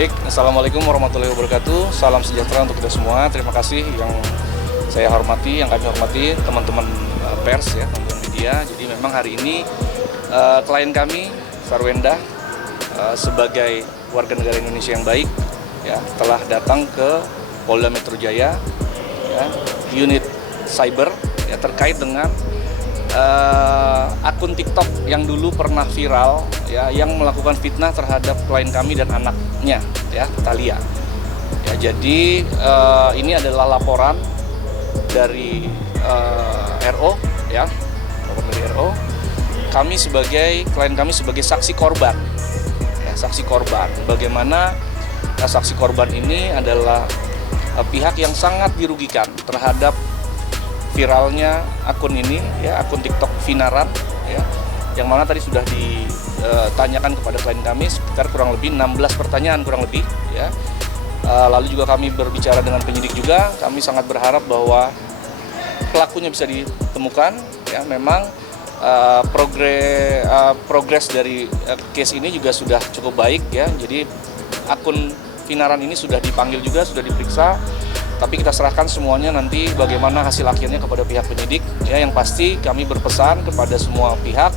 Baik, Assalamualaikum warahmatullahi wabarakatuh. Salam sejahtera untuk kita semua. Terima kasih yang saya hormati, yang kami hormati teman-teman pers ya, teman-teman media. Jadi memang hari ini klien kami, Farwenda, sebagai warga negara Indonesia yang baik, ya, telah datang ke Polda Metro Jaya, ya, unit cyber, ya, terkait dengan akun TikTok yang dulu pernah viral, ya, yang melakukan fitnah terhadap klien kami dan anaknya, ya, Thalia. Ya, jadi ini adalah laporan dari RO, ya, laporan dari RO. Kami sebagai klien kami sebagai saksi korban, ya, saksi korban. Bagaimana saksi korban ini adalah pihak yang sangat dirugikan terhadap viralnya akun ini, ya, akun TikTok Vinaran, ya, yang mana tadi sudah ditanyakan kepada klien kami sekitar kurang lebih 16 pertanyaan kurang lebih, ya. Lalu juga kami berbicara dengan penyidik juga. Kami sangat berharap bahwa pelakunya bisa ditemukan, ya. Memang progres dari case ini juga sudah cukup baik, ya. Jadi akun Vinaran ini sudah dipanggil juga, sudah diperiksa. Tapi kita serahkan semuanya nanti bagaimana hasil akhirnya kepada pihak penyidik. Ya, yang pasti kami berpesan kepada semua pihak,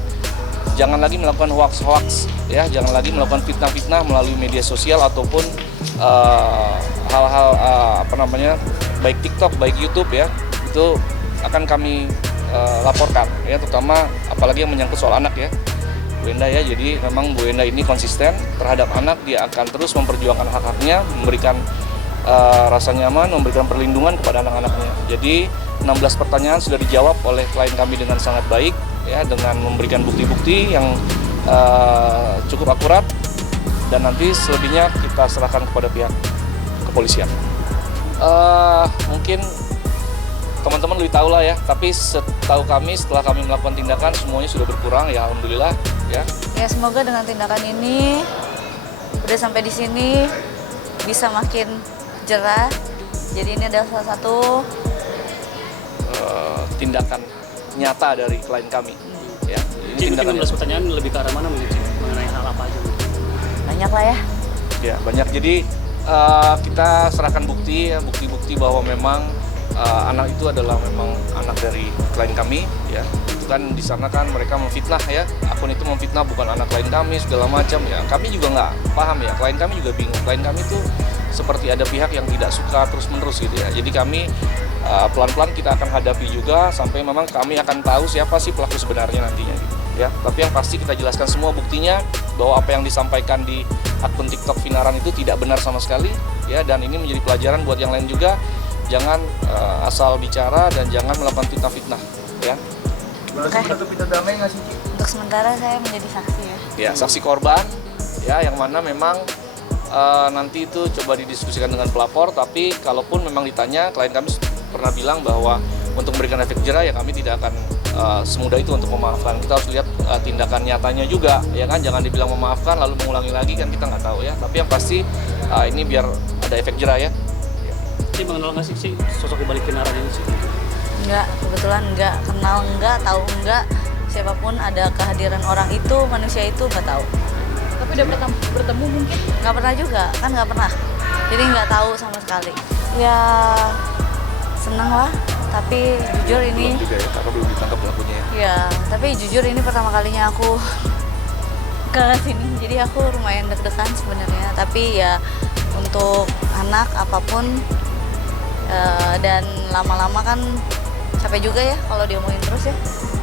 jangan lagi melakukan hoax-hoax, ya, jangan lagi melakukan fitnah-fitnah melalui media sosial ataupun hal-hal baik TikTok, baik YouTube, ya, itu akan kami laporkan, ya, terutama apalagi yang menyangkut soal anak, ya, Bu Enda, ya. Jadi memang Bu Enda ini konsisten terhadap anak, dia akan terus memperjuangkan hak-haknya, memberikan rasa nyaman, memberikan perlindungan kepada anak-anaknya. Jadi 16 pertanyaan sudah dijawab oleh klien kami dengan sangat baik, ya, dengan memberikan bukti-bukti yang cukup akurat, dan nanti selebihnya kita serahkan kepada pihak kepolisian. Mungkin teman-teman lebih tahu lah, ya, tapi setahu kami setelah kami melakukan tindakan semuanya sudah berkurang, ya, alhamdulillah, ya. Ya, semoga dengan tindakan ini udah sampai di sini bisa makin jerah. Jadi ini adalah salah satu tindakan nyata dari klien kami, ya. Ini tindakan 16 pertanyaan lebih ke arah mana mengenai hal apa aja? banyak lah, ya. Ya, banyak. Jadi kita serahkan bukti, ya, bukti-bukti bahwa memang anak itu adalah memang anak dari klien kami, ya. Itu kan di sana kan mereka memfitnah, ya. Akun itu memfitnah bukan anak klien kami segala macam, ya. Kami juga nggak paham, ya. Klien kami juga bingung. Klien kami itu seperti ada pihak yang tidak suka terus-menerus, gitu, ya. Jadi kami pelan-pelan kita akan hadapi juga sampai memang kami akan tahu siapa sih pelaku sebenarnya nantinya, gitu, ya. Tapi yang pasti kita jelaskan semua buktinya bahwa apa yang disampaikan di akun TikTok Vinaran itu tidak benar sama sekali, ya. Dan ini menjadi pelajaran buat yang lain juga. Jangan asal bicara dan jangan melakukan fitnah-fitnah, ya. Untuk sementara saya menjadi saksi, ya. Ya, saksi korban, ya, yang mana memang nanti itu coba didiskusikan dengan pelapor. Tapi kalaupun memang ditanya, klien kami pernah bilang bahwa untuk memberikan efek jerah, ya, kami tidak akan semudah itu untuk memaafkan. Kita harus lihat tindakan nyatanya juga, ya kan. Jangan dibilang memaafkan lalu mengulangi lagi, kan kita nggak tahu, ya. Tapi yang pasti ini biar ada efek jerah, ya. Sih mengenal nggak sih sosok di balik Vinaran ini sih? Enggak, kebetulan enggak kenal, enggak tahu, enggak siapapun ada kehadiran orang itu, manusia itu enggak tahu. Tapi udah bertemu mungkin? Enggak pernah juga, kan enggak pernah. Jadi enggak tahu sama sekali. Ya seneng lah, tapi jujur ini Belum juga, ya, karena belum ditangkap pelakunya, ya. ya, tapi jujur ini pertama kalinya aku ke sini. Jadi aku lumayan deg-degan sebenarnya, tapi ya untuk anak apapun dan lama-lama kan capek juga, ya, kalau diomongin terus, ya.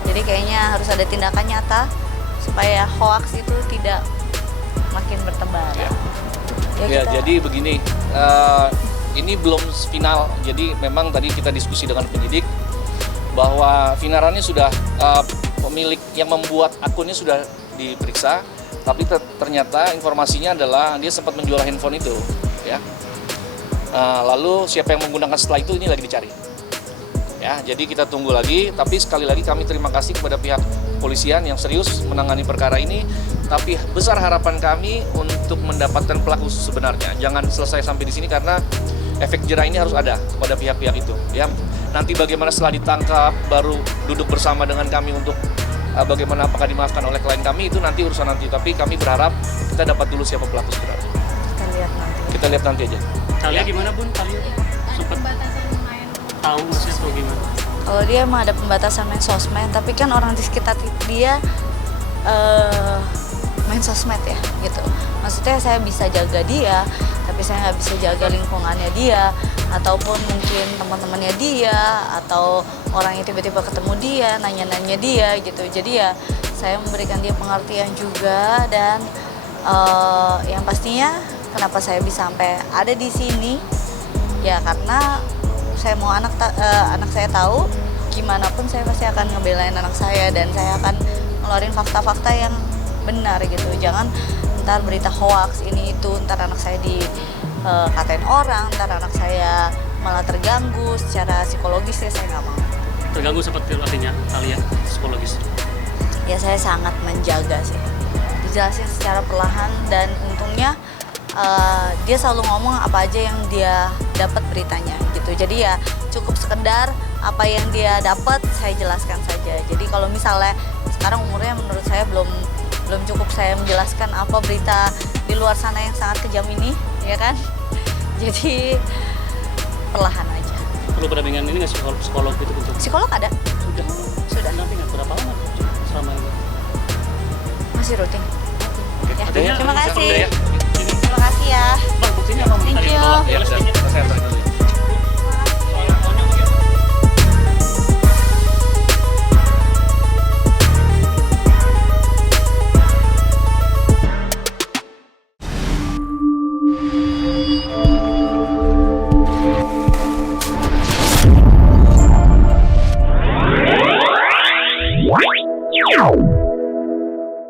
Jadi kayaknya harus ada tindakan nyata supaya hoax itu tidak makin bertebar. Ya. Ya, kita... Jadi begini, ini belum final. Jadi memang tadi kita diskusi dengan penyidik bahwa Vinarannya sudah pemilik yang membuat akunnya sudah diperiksa, tapi ternyata informasinya adalah dia sempat menjual handphone itu, ya. Lalu siapa yang menggunakan setelah itu ini lagi dicari, ya. Jadi kita tunggu lagi. Tapi sekali lagi kami terima kasih kepada pihak kepolisian yang serius menangani perkara ini. Tapi besar harapan kami untuk mendapatkan pelaku sebenarnya. Jangan selesai sampai di sini karena efek jerah ini harus ada kepada pihak-pihak itu, ya. Nanti bagaimana setelah ditangkap baru duduk bersama dengan kami untuk bagaimana apakah dimaafkan oleh klien kami, itu nanti urusan nanti. Tapi kami berharap kita dapat dulu siapa pelaku sebenarnya. Kita lihat nanti. kita lihat nanti aja. Talia gimana Bun? Talia sempat tahu nggak sih atau gimana? Kalau dia emang ada pembatasan main sosmed, tapi kan orang di sekitar dia main sosmed ya gitu. Maksudnya saya bisa jaga dia, tapi saya nggak bisa jaga lingkungannya dia, ataupun mungkin teman-temannya dia, atau orang yang tiba-tiba ketemu dia, nanya-nanya dia gitu. Jadi ya saya memberikan dia pengertian juga, dan yang pastinya kenapa saya bisa sampai ada di sini ya karena saya mau anak saya tahu gimana pun saya pasti akan ngebelain anak saya, dan saya akan ngeluarin fakta-fakta yang benar gitu. Jangan ntar berita hoax ini itu, ntar anak saya dikatain orang, ntar anak saya malah terganggu secara psikologis, ya saya nggak mau. Terganggu seperti artinya Talia psikologis? Ya saya sangat menjaga sih, dijelasin secara perlahan, dan untungnya dia selalu ngomong apa aja yang dia dapat beritanya gitu. Jadi ya cukup sekedar apa yang dia dapat saya jelaskan saja. Jadi kalau misalnya sekarang umurnya menurut saya belum cukup saya menjelaskan apa berita di luar sana yang sangat kejam ini, ya kan? Jadi perlahan aja. Perlu pendampingan ini nggak psikolog gitu untuk? Psikolog ada? Sudah. Pendampingan berapa lama selama ini? Masih rutin. Ya, Ada ya? terima kasih. Udah ya? Terima kasih ya. Bang, buktinya apa? Thank Tadi you. bawa Ya, LSD-nya. saya antar dulu.